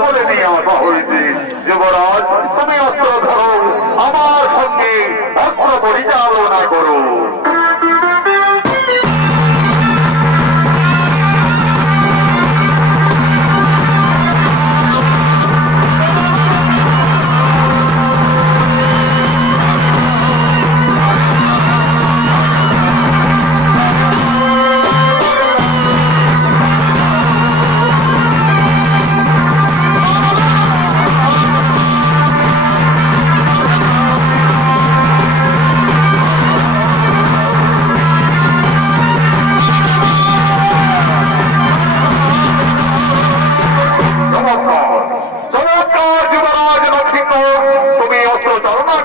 জঙ্গলে নিয়ে আসা হয়েছে। যুবরাজ, তুমি অস্ত্র ধরো, আমার সঙ্গে অস্ত্র পরিচালনা করো।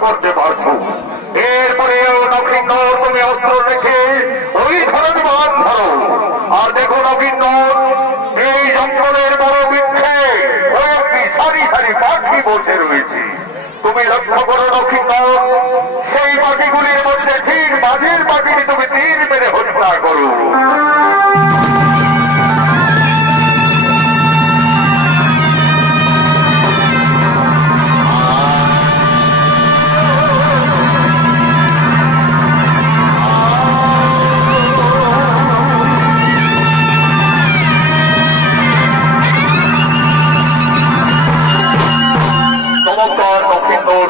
করতে পারছো। এরপরেও নবীন তুমি অস্ত্র রেখে ওই ধরনের বান ধরো। আর দেখো নবীন, এই জঙ্গলের বড় বৃক্ষে কয়েকটি সারি সারি পাখি বসে রয়েছে। তুমি লক্ষ্য করো নবীন, সেই পাখিগুলির মধ্যে ঠিক মাঝের পাখিটি তুমি তীর মেরে হত্যা করো।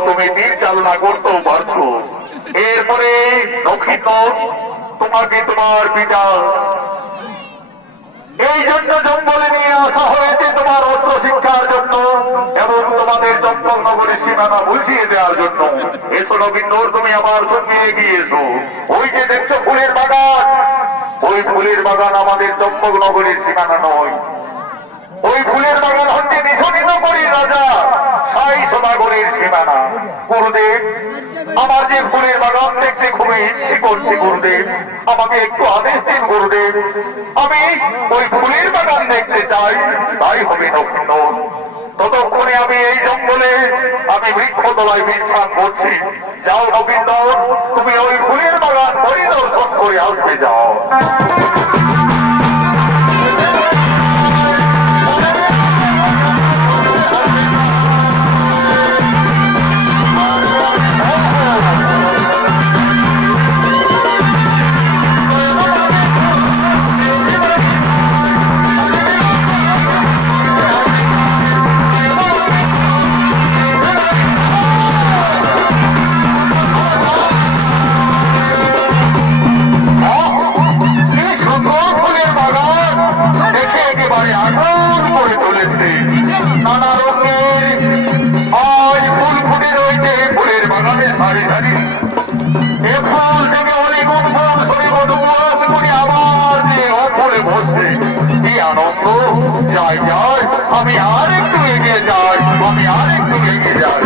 তুমি তীর চালনা করতেও পারছো। এরপরে দক্ষিণ তোমাকে তোমার পিতা এই জন্য জঙ্গলে নিয়ে আসা হয়েছে, তোমার অস্ত্র শিক্ষার জন্য এবং তোমাদের চম্পক নগরের সীমানা বুঝিয়ে দেওয়ার জন্য। এসো নবীন, তুমি আমার সঙ্গে এগিয়ে এসো। ওই যে দেখছো ফুলের বাগান, ওই ফুলের বাগান আমাদের চম্পক নগরের সীমানা নয়। ওই ফুলের বাগান হচ্ছে নিশোনিত করি রাজা সাই সদাগরের সীমানা। গুরুদেব, আমার যে ফুলের বাগান দেখতে খুবই ইচ্ছে করছে গুরুদেব, আমাকে একটু আদেশ দিন গুরুদেব। আমি ওই ফুলের বাগান দেখতে চাই, তাই হবে নক্ষিণ। ততক্ষণে আমি এই জঙ্গলে আমি বৃক্ষতলায় বিশ্রাম করছি। যাও নবীন, তুমি ওই ফুলের বাগান পরিদর্শন করে আসতে যাও। নানা রঙের আজ ফুল ফুটে রয়েছে ফুলের বাগানে সারি সারি। এ ফুল থেকে অনেক ফুল সরে করে আবার যে ও ফুলে বসছে, কি আনন্দ! যাই যাই, আমি আর একটু এগিয়ে যাই, আমি আর একটু এগিয়ে যাই।